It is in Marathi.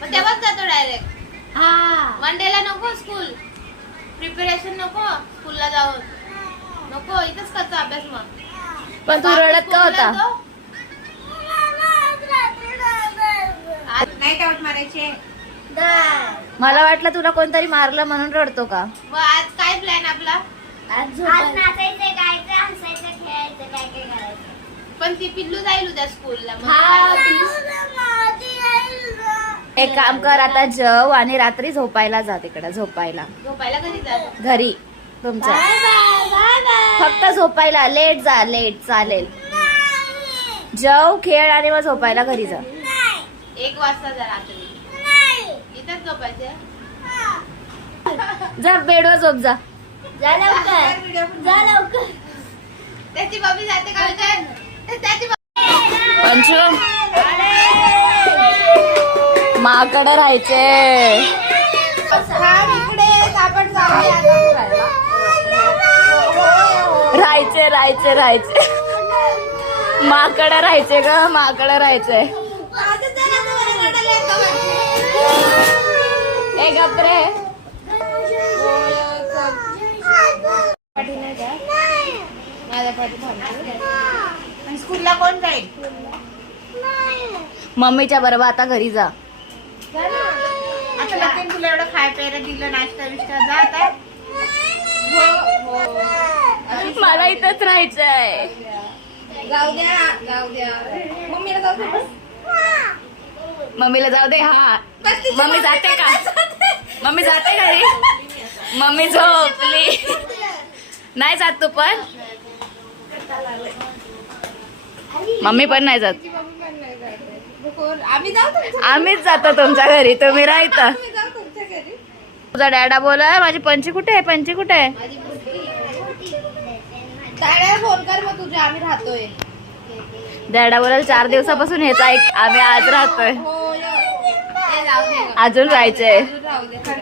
मग तेव्हाच जातो डायरेक्ट. मंडेला नको स्कूल प्रिपरेशन, नको स्कूलला जाऊन, नको इथंच करतो अभ्यास. मग पण तू रडत का होता? नाईट आउट मारायचे. मला वाटलं तुला कोणतरी मारलं म्हणून रडतो का? मग आज काय प्लॅन आपला? आज नाचायचं, गायचं, हसायचं, खेळायचं, काय काय करायचं. पण ती पिल्लू जाईल उद्या स्कूलला. एक काम कर, आता जेव आणि रात्री झोपायला जा. तिकडे झोपायला झोपायला कधी जातो? घरी तुमच्या. फक्त झोपायला लेट जा, लेट चालेल. जेव, खेळ आणि मग झोपायला घरी जा. 1 वाजता जा रात्री. इथंच झोपायचं. जा बेडवर झोप जा. जा लवकर. त्याची मम्मी जाते का विचार? त्याची पंचू माकडे राहायचे. राहायचे राहायचे राहायचे माकडे राहायचे ग, माकडे राहायचे. ए गप्रे. स्कूलला कोण जाईल? मम्मीच्या बरोबर आता घरी जा. आता लगेच तुला एवढं खाय प्यायला दिलं, नाश्ता बिष्टा, जा आता. मला इथंच राहायचंय. जाऊ द्या मम्मीला जाऊ दे. मम्मीला जाऊ दे. हा मम्मी जाते का? मम्मी जाते घरी. मम्मी झोपली. नाही जात तू पण? मम्मी पण नाही जात. आम्ही जाऊ आम्हीच जातो तुमच्या घरी, तुम्ही राहायचं. तुमच्या घरी. तुझा डॅडा बोला माझी पंची कुठे आहे, पंची कुठे आहे? त्याला फोन कर मग तुझ्या, आम्ही राहतोय. डॅडा बोला 4 दिवसापासून हेच ऐक, आम्ही आज राहतोय. हो, जाऊ दे. अजून राहायचंय. राहू दे.